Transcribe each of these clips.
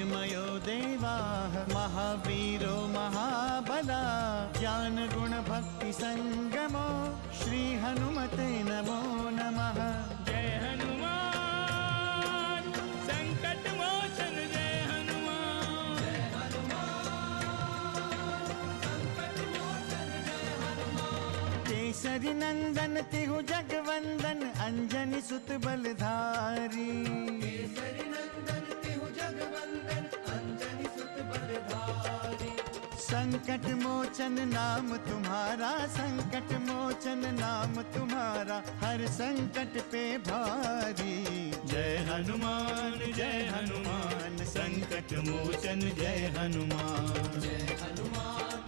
तेजमयो देवाः महावीरो महाबला ज्ञान गुण भक्ति संगमो श्री हनुमते नमो नमः। जय हनुमान संकट मोचन जय हनुमान। जय हनुमान संकट मोचन जय हनुमान। केसरी नंदन तिहु जगवंदन अंजनी सुत बलधारी। केसरी नंदन तिहु जगवंदन अंजनी सुत बलधारी। संकट मोचन नाम तुम्हारा संकट मोचन नाम तुम्हारा हर संकट पे भारी। जय हनुमान संकट मोचन जय हनुमान। जय हनुमान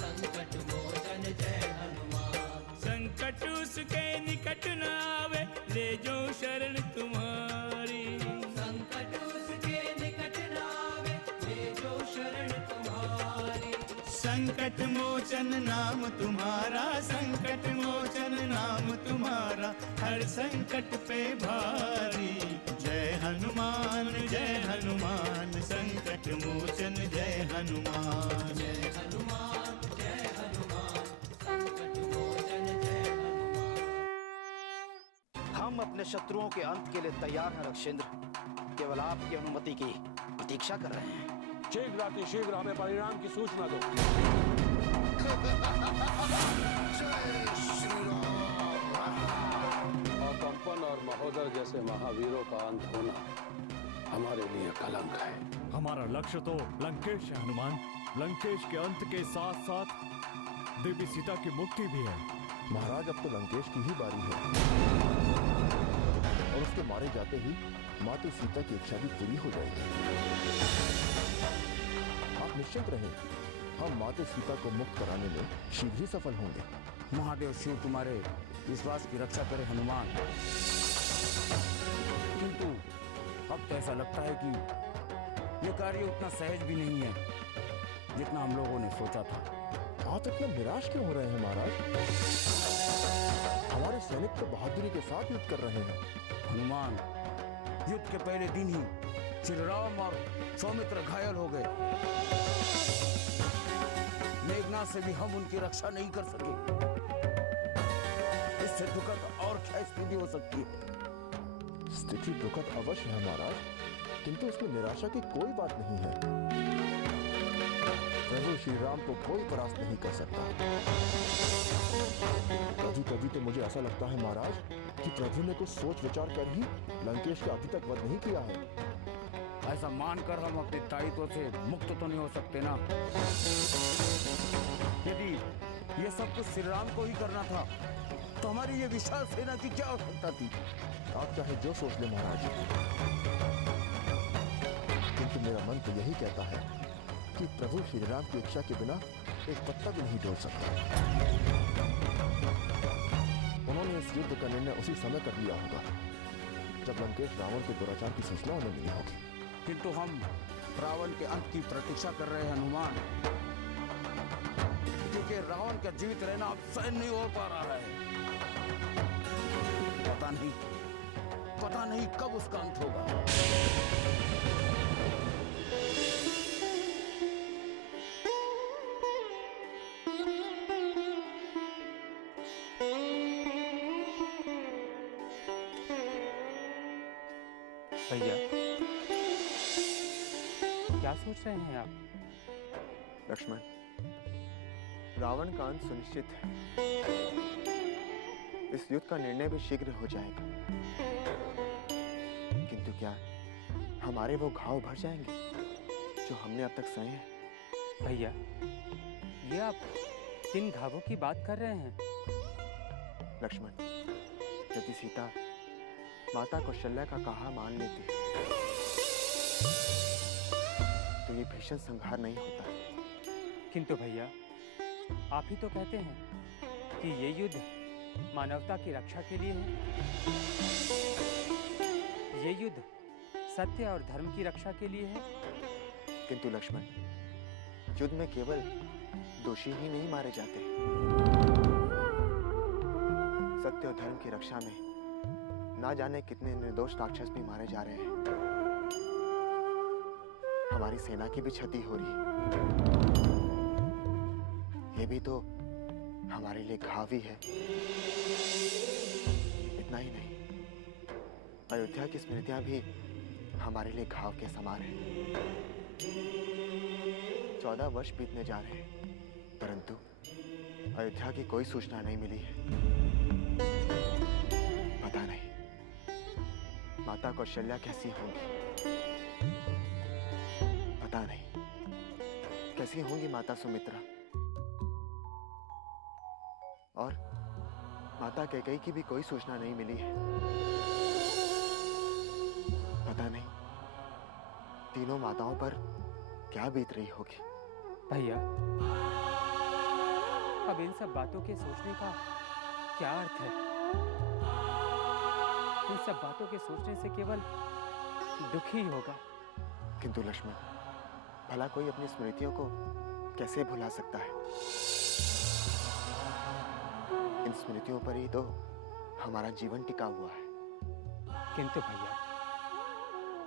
संकट मोचन जय हनुमान। संकट उसके निकट न आवे ले जो शरण तुम्हारी। संकट उसके निकट न आवे ले जो शरण तुम्हारी। संकट मोचन नाम तुम्हारा संकट मोचन नाम तुम्हारा हर संकट पे भारी। जय हनुमान संकट मोचन जय हनुमान। जय हनुमान संकट मोचन जय हनुमान। हम अपने शत्रुओं के अंत के लिए तैयार हैं रक्षेंद्र, केवल आपकी अनुमति की प्रतीक्षा कर रहे हैं। शीघ्र हमें परिणाम की सूचना दो। कंपन और महोदय जैसे महावीरों का अंत होना हमारे लिए कलंक है। हमारा लक्ष्य तो लंकेश है हनुमान। लंकेश के अंत के साथ साथ देवी सीता की मुक्ति भी है। महाराज अब तो लंकेश की ही बारी है और उसके मारे जाते ही माता सीता की इच्छा भी पूरी हो जाएगी। आप निश्चिंत रहें, हम माता सीता को मुक्त कराने में शीघ्र ही सफल होंगे। महादेव शिव तुम्हारे विश्वास की रक्षा करे हनुमान। किंतु अब तो ऐसा लगता है कि ये कार्य उतना सहज भी नहीं है जितना हम लोगों ने सोचा था। आप इतना निराश क्यों हो रहे हैं महाराज? हमारे सैनिक तो बहादुरी के साथ युद्ध कर रहे हैं। हनुमान, युद्ध के पहले दिन ही श्री राम और सौमित्र घायल हो गए। मेघनाथ से भी हम उनकी रक्षा नहीं कर सके। इससे दुखद और क्या स्थिति हो सकती है? स्थिति दुखद अवश्य है महाराज, किंतु इसमें निराशा की कोई बात नहीं है। प्रभु श्री राम को कोई परास्त नहीं कर सकता। कभी कभी तो मुझे ऐसा लगता है महाराज कि प्रभु ने कुछ सोच विचार कर ही लंकेश का अभी तक वध नहीं किया है। ऐसा मानकर हम अपने दायित्व से मुक्त तो नहीं हो सकते ना। यदि ये सब कुछ श्री राम को ही करना था तो हमारी ये विशाल सेना की क्या आवश्यकता थी? आप चाहे जो सोच ले महाराज, किंतु मेरा मन तो यही कहता है कि प्रभु श्री राम की इच्छा के बिना एक पत्ता भी नहीं डोल सकता। उन्होंने इस युद्ध का निर्णय उसी समय कर लिया होगा जब लंकेश रावण के दुराचार की सूचना उन्हें मिली होगी। किंतु हम रावण के अंत की प्रतीक्षा कर रहे हैं हनुमान, क्योंकि रावण का जीवित रहना अब सहन नहीं हो पा रहा है। पता नहीं कब उसका अंत होगा। भैया, क्या सोच रहे हैं आप? लक्ष्मण, रावण का अंत सुनिश्चित है। इस युद्ध का निर्णय भी शीघ्र हो जाएगा, किंतु क्या हमारे वो घाव भर जाएंगे जो हमने अब तक सहे हैं? भैया, ये आप किन घावों की बात कर रहे हैं? लक्ष्मण, यदि सीता माता कौशल्या का कहा मान लेती है तो ये भीषण संहार नहीं होता। किंतु भैया, आप ही तो कहते हैं कि ये युद्ध मानवता की रक्षा के लिए है। ये युद्ध सत्य और धर्म की रक्षा के लिए है। किंतु लक्ष्मण, युद्ध में केवल दोषी ही नहीं मारे जाते, सत्य और धर्म की रक्षा में ना जाने कितने निर्दोष राक्षस भी मारे जा रहे हैं। हमारी सेना की भी क्षति हो रही है। ये भी तो हमारे लिए घाव ही है। इतना ही नहीं, अयोध्या की स्मृतियां भी हमारे लिए घाव के समान है। 14 वर्ष बीतने जा रहे हैं, परंतु अयोध्या की कोई सूचना नहीं मिली है। पता नहीं माता कौशल्या कैसी होंगी, पता नहीं कैसी होंगी माता सुमित्रा, और माता कैकेयी की भी कोई सूचना नहीं मिली है। पता नहीं तीनों माताओं पर क्या बीत रही होगी। भैया, अब इन सब बातों के सोचने का क्या अर्थ है? इन सब बातों के सोचने से केवल दुख ही होगा। किंतु लक्ष्मण, भला कोई अपनी स्मृतियों को कैसे भुला सकता है? इन स्मृतियों पर ही तो हमारा जीवन टिका हुआ है। किंतु भैया,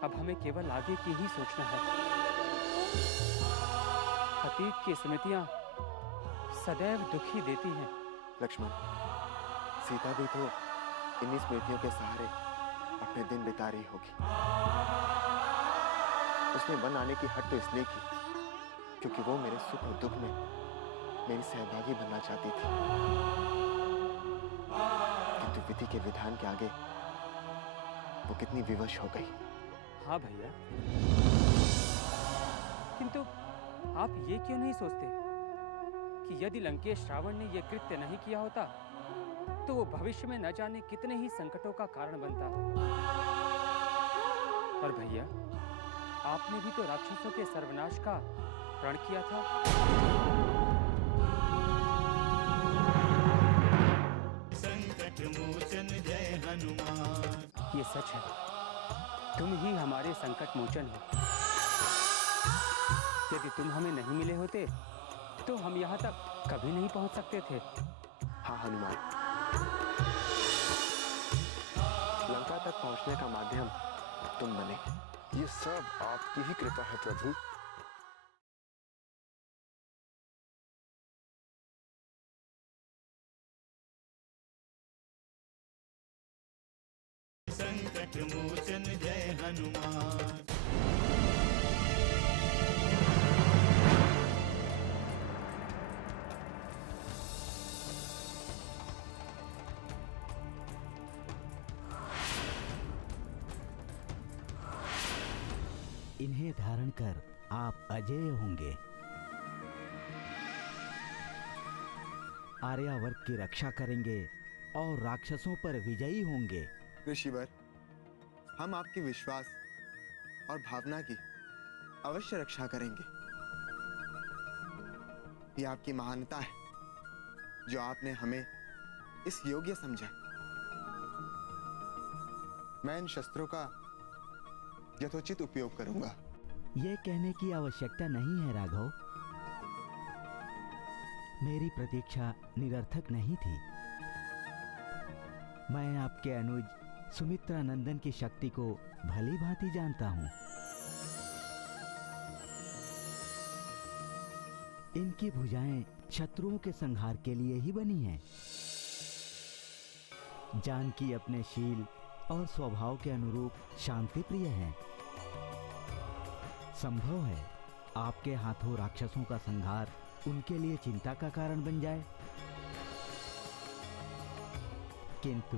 अब हमें केवल आगे की ही सोचना है। अतीत की स्मृतियां सदैव दुखी देती हैं। लक्ष्मण, सीता भी तो इन्हीं स्मृतियों के सहारे अपने दिन बिता रही होगी। उसने वन आने की हट तो इसलिए की क्योंकि वो मेरे सुख और दुख में मेरी सहभागी बनना चाहती थी, किंतु विधि के विधान के आगे वो कितनी विवश हो गई। हाँ भैया, किंतु आप ये क्यों नहीं सोचते कि यदि लंकेश रावण ने यह कृत्य नहीं किया होता तो वो भविष्य में न जाने कितने ही संकटों का कारण बनता। और भैया, आपने भी तो राक्षसों के सर्वनाश का प्रण किया था। संकट मोचन जय हनुमान। ये सच है, तुम ही हमारे संकट मोचन हो। यदि तुम हमें नहीं मिले होते तो हम यहाँ तक कभी नहीं पहुँच सकते थे। हाँ हनुमान, लंका तक पहुंचने का माध्यम तुम बने। ये सब आपकी ही कृपा है प्रभु। संकट मोचन जय हनुमान। इन्हें धारण कर आप अजेय होंगे। आर्यावर्त की रक्षा करेंगे और राक्षसों पर विजयी होंगे। ऋषिवर, हम आपके विश्वास और भावना की अवश्य रक्षा करेंगे। ये आपकी महानता है जो आपने हमें इस योग्य समझा। मैं इन शस्त्रों का यथोचित उपयोग करूंगा। ये कहने की आवश्यकता नहीं है राघव, मेरी प्रतीक्षा निरर्थक नहीं थी। मैं आपके अनुज सुमित्रा नंदन की शक्ति को भली भांति जानता हूं। इनकी भुजाएं शत्रुओं के संहार के लिए ही बनी हैं। जानकी अपने शील और स्वभाव के अनुरूप शांति प्रिय हैं। संभव है आपके हाथों राक्षसों का संहार उनके लिए चिंता का कारण बन जाए, किंतु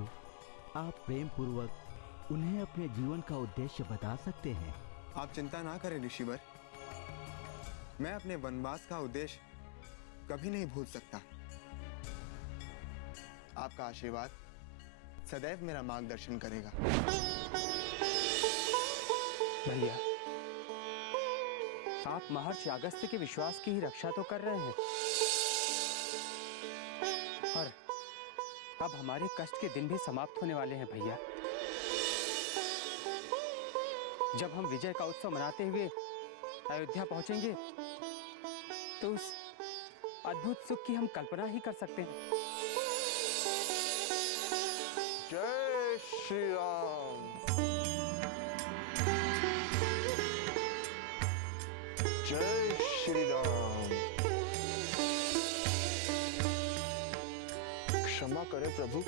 आप प्रेम पूर्वक उन्हें अपने जीवन का उद्देश्य बता सकते हैं। आप चिंता ना करें ऋषिवर, मैं अपने वनवास का उद्देश्य कभी नहीं भूल सकता। आपका आशीर्वाद सदैव मेरा मार्गदर्शन करेगा। भैया, आप महर्षि अगस्त्य के विश्वास की ही रक्षा तो कर रहे हैं, और अब हमारे कष्ट के दिन भी समाप्त होने वाले हैं। भैया, जब हम विजय का उत्सव मनाते हुए अयोध्या पहुंचेंगे तो उस अद्भुत सुख की हम कल्पना ही कर सकते हैं। जय श्री राम। अरे प्रभु,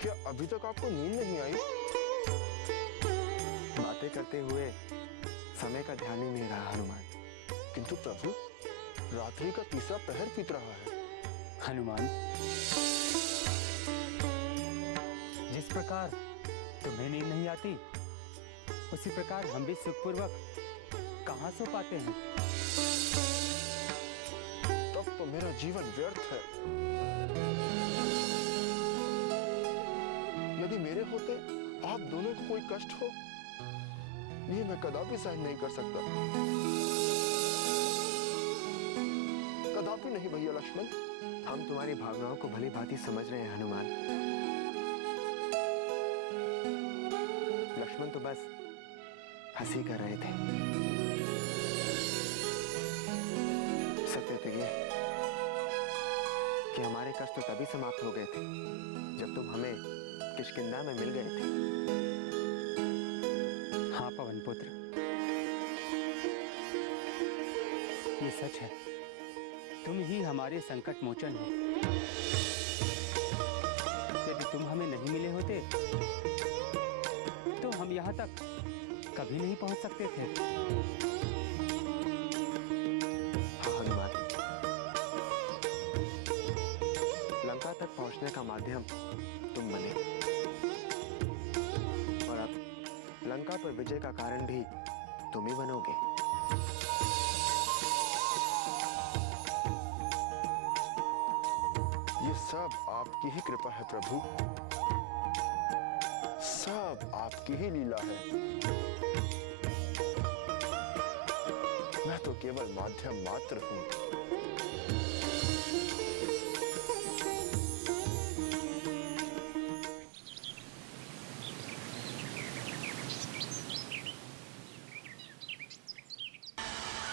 क्या अभी तक आपको नींद नहीं आई? बातें करते हुए समय का ध्यान ही नहीं रहा हनुमान। किंतु प्रभु, रात्रि का तीसरा पहर बीत रहा है। हनुमान, जिस प्रकार तुम्हें नींद नहीं आती, उसी प्रकार हम भी सुखपूर्वक कहाँ सो पाते हैं। तब तो मेरा जीवन व्यर्थ है। यदि मेरे होते आप दोनों को कोई कष्ट हो, ये मैं कदापि सहन नहीं कर सकता। कदापि नहीं भैया लक्ष्मण। हम तुम्हारी भावनाओं को भली भांति समझ रहे हैं हनुमान। लक्ष्मण तो बस हंसी कर रहे थे। सत्य तो ये कि हमारे कष्ट तो तभी समाप्त हो गए थे जब तुम हमें किष्किंधा में मिल गए थे। हाँ पवन पुत्र, ये सच है। तुम ही हमारे संकट मोचन हो। यदि तुम हमें नहीं मिले होते तो हम यहाँ तक कभी नहीं पहुँच सकते थे। हाँ हनुमान, लंका तक पहुँचने का माध्यम तुम बने, और अब लंका पर विजय का कारण भी तुम ही बनोगे। ये सब आपकी ही कृपा है प्रभु, सब आपकी ही लीला है। मैं तो केवल माध्यम मात्र हूं।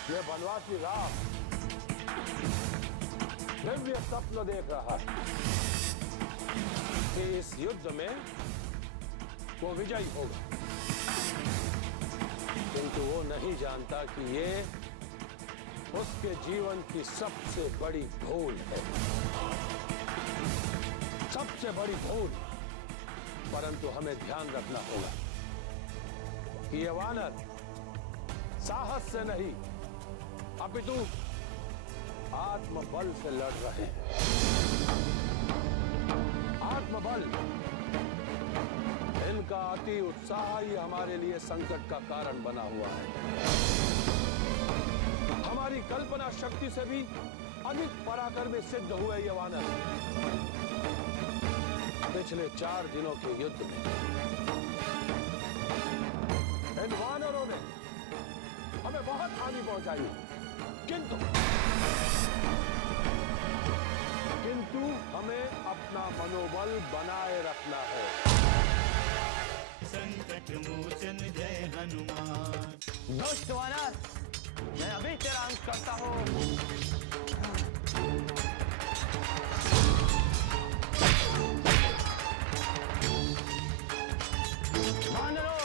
ये बनवासी राम दिव्य स्वप्न देख रहा है कि इस युद्ध में वो विजयी होगा, किंतु वो नहीं जानता कि ये उसके जीवन की सबसे बड़ी भूल है, सबसे बड़ी भूल। परंतु हमें ध्यान रखना होगा कि ये वानर साहस से नहीं अपितु आत्मबल से लड़ रहे हैं। आत्मबल, इनका अति उत्साह ही हमारे लिए संकट का कारण बना हुआ है। हमारी कल्पना शक्ति से भी अधिक पराक्रमी सिद्ध हुए ये वानर। पिछले 4 दिनों के युद्ध में इन वानरों ने हमें बहुत हानि पहुंचाई, किंतु हमें अपना मनोबल बनाए रखना है। संकट मोचन जय हनुमान। दुष्ट वानर, मैं अभी तेरा अंत करता हूँ। वानरों,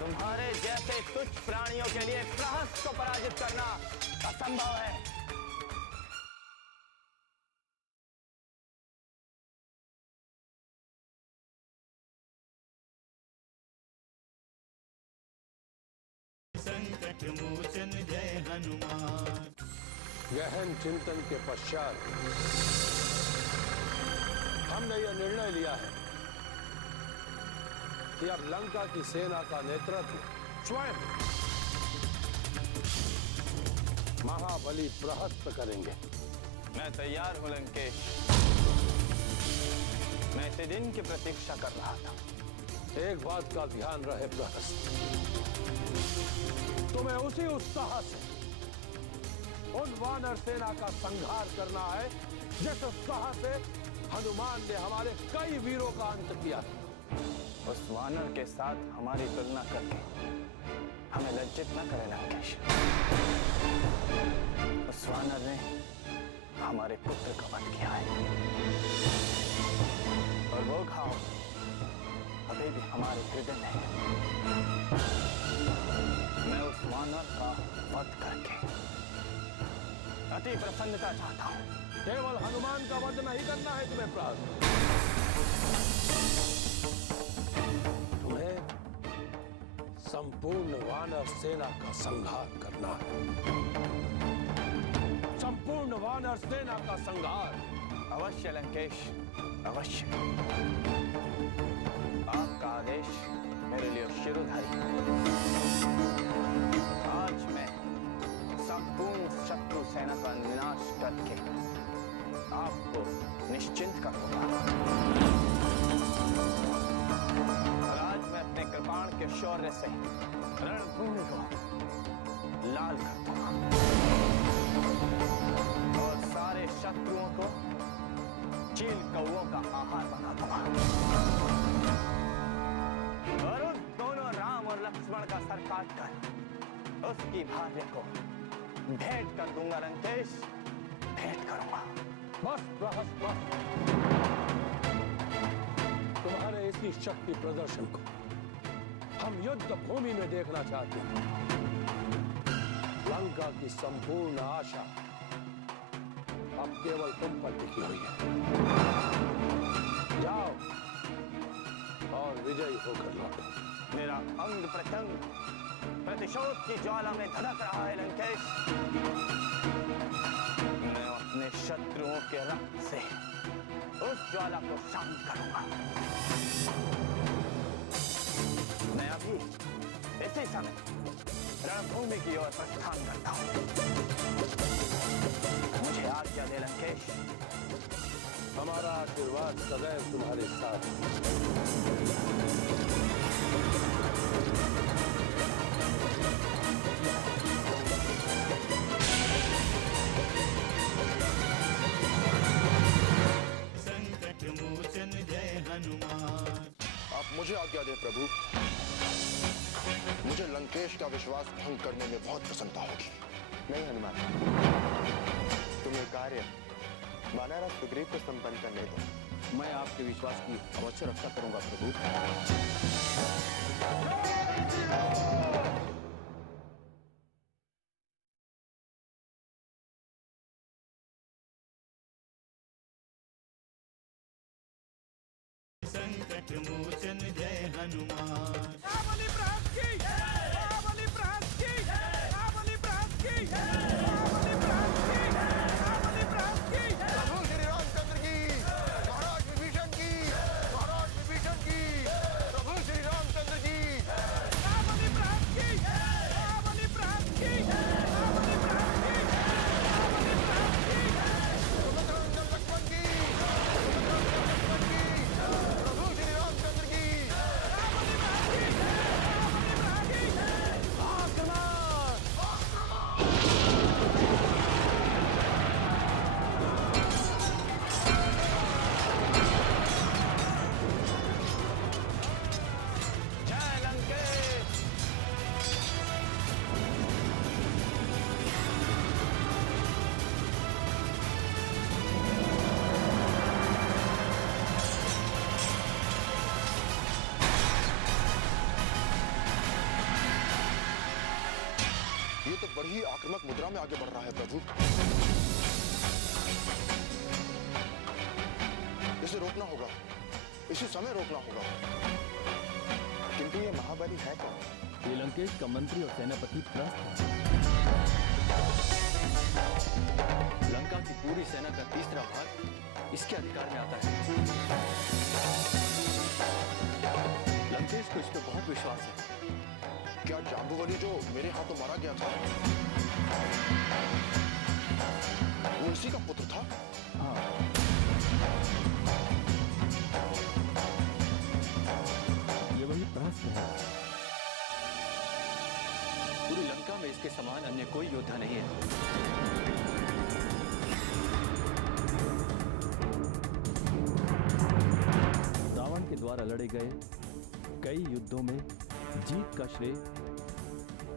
तुम्हारे जैसे तुच्छ प्राणियों के लिए प्रहस्त को पराजित करना असंभव है। संकट मोचन जय हनुमान। गहन चिंतन के पश्चात हमने यह निर्णय लिया है कि अब लंका की सेना का नेतृत्व स्वयं महाबली प्रहस्त करेंगे। मैं तैयार हूं लंकेश। मैं इसी दिन की प्रतीक्षा कर रहा था। एक बात का ध्यान रहे प्रहस्त, तुम्हें उसी उत्साह से उन वानर सेना का संहार करना है जिस उत्साह से हनुमान ने हमारे कई वीरों का अंत किया। उस वानर के साथ हमारी तुलना करके हमें लज्जित न करे लंकेश। उस वानर ने हमारे पुत्र का वध किया है, और वो घाव अभी भी हमारे हृदय में है। मैं उस वानर का वध करके अति प्रसन्नता चाहता हूँ। केवल हनुमान का वध नहीं करना है तुम्हें प्रहस्त, तुम्हें संपूर्ण वानर सेना का संहार करना है। संपूर्ण वानर सेना का संहार। अवश्य लंकेश, अवश्य। आपका आदेश मेरे लिए शिरोधारी। आज मैं संपूर्ण शत्रु सेना का विनाश करके आपको निश्चिंत कर दूंगा। और आज मैं अपने कृपाण के शौर्य से रणभूमि को लाल कर दूंगा और सारे शत्रुओं को चील कौओं का आहार बना दूंगा और उस दोनों राम और लक्ष्मण का सर काटकर उसकी भार्य को भेंट कर दूंगा। लंकेश, भेंट करूंगा। बस प्रहस्त, बस। तुम्हारे इसी शक्ति प्रदर्शन को हम युद्ध भूमि में देखना चाहते हैं। लंका की संपूर्ण आशा अब केवल तुम पर टिकी हुई है। जाओ और विजयी होकर लौटो। मेरा अंग प्रत्यंग प्रतिशोध की ज्वाला में धड़क रहा है लंकेश। मैं अपने शत्रुओं के रक्त से उस ज्वाला को शांत करूंगा। मैं अभी इसी समय रणभूमि की ओर प्रस्थान करता हूं। मुझे आज्ञा दे लंकेश। हमारा आशीर्वाद सदैव तुम्हारे साथ है। संकट मोचन जय हनुमान। आप मुझे आज्ञा दें प्रभु। मुझे लंकेश का विश्वास भंग करने में बहुत प्रसन्नता होगी। नहीं हनुमान, तुम ये कार्य वानरराज सुग्रीव को संपन्न करने दो। मैं आपके विश्वास की अवश्य रक्षा करूंगा प्रभु। संकट मोचन जय हनुमान। बड़ी आक्रामक मुद्रा में आगे बढ़ रहा है प्रभु। इसे रोकना होगा, इसी समय रोकना होगा। किंतु ये महाबली है कौन? ये लंकेश का मंत्री और सेनापति प्रहस्त है। लंका की पूरी सेना का तीसरा भाग इसके अधिकार में आता है। लंकेश को इस पर बहुत विश्वास है। क्या जाम्बुवली जो मेरे हाथों मारा गया था वो उसी का पुत्र था? हाँ। ये वही प्रहस्त है। पूरी लंका में इसके समान अन्य कोई योद्धा नहीं है। रावण के द्वारा लड़े गए कई युद्धों में जीत का श्रेय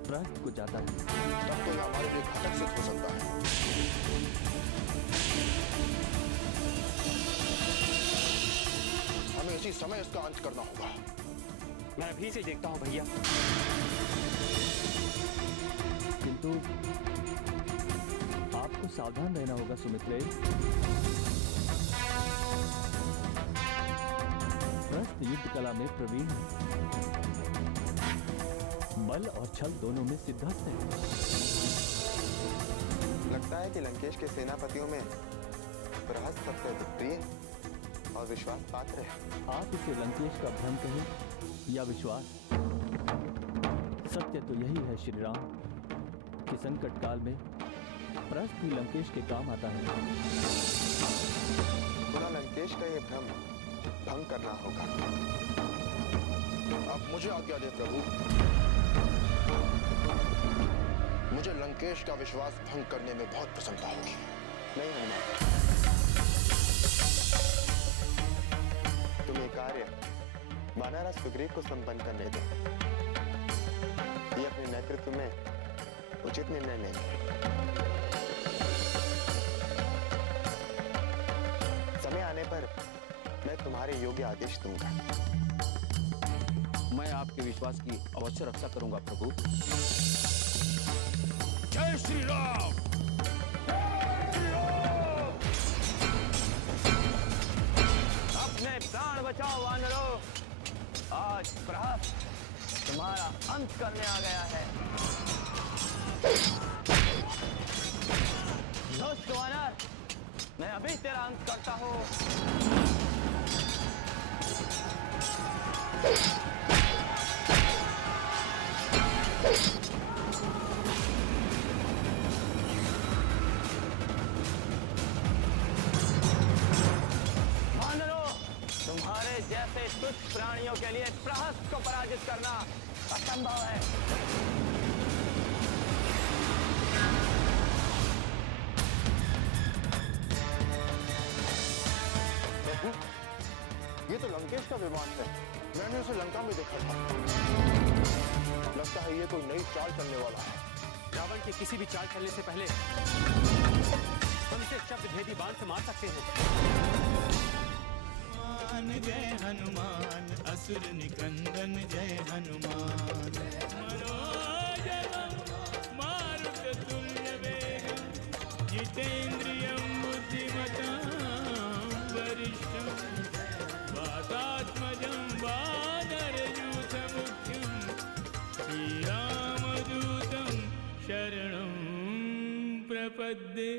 प्रहस्त को जाता है। तब तो यह हमारे लिए घातक सिद्ध हो सकता है। हमें इसी समय इसका अंत करना होगा। मैं अभी से देखता हूं भैया। किंतु आपको सावधान रहना होगा सुमित्रे। प्रस्थ युद्ध कला में प्रवीण है, बल और छल दोनों में सिद्धस्त है। लगता है कि लंकेश के सेनापतियों में प्रहस्त सबसे अधिक प्रिय और विश्वास पात्र है। आप इसे लंकेश का भ्रम कहें या विश्वास, सत्य तो यही है श्री राम कि संकट काल में प्रस्थ ही लंकेश के काम आता है। पुनः लंकेश का यह भ्रम भंग करना होगा। आप मुझे आज्ञा दे प्रभु। मुझे लंकेश का विश्वास भंग करने में बहुत प्रसन्नता होगी। नहीं हनुमान, तुम ये कार्य वानर सुग्रीव को संपन्न करने दो। ये अपने नेतृत्व में उचित निर्णय लेंगे। समय आने पर मैं तुम्हारे योग्य आदेश दूंगा। मैं आपके विश्वास की अवश्य रक्षा करूंगा प्रभु। जय श्री राम। अपने प्राण बचाओ वानरों, आज प्रहस्त तुम्हारा अंत करने आ गया है। दुष्ट वानर, मैं अभी तेरा अंत करता हूँ। वानरों, तुम्हारे जैसे तुच्छ प्राणियों के लिए प्रहस्त को पराजित करना असंभव है। ये तो लंकेश का विमान है। मैंने उसे लंका में देखा था। लगता है ये कोई नई चाल चलने वाला है। रावण के किसी भी चाल चलने से पहले हम इसे शब्द भेदी बाण से मार सकते हैं। जय हनुमान, असुर निकंदन जय हनुमान। मनोजवं मारुततुल्य वेगं जितेन्द्रियं बुद्धिमतां वरिष्ठं वातात्मजं वानरयूथमुख्यं श्रीरामदूतं शरणं प्रपद्ये।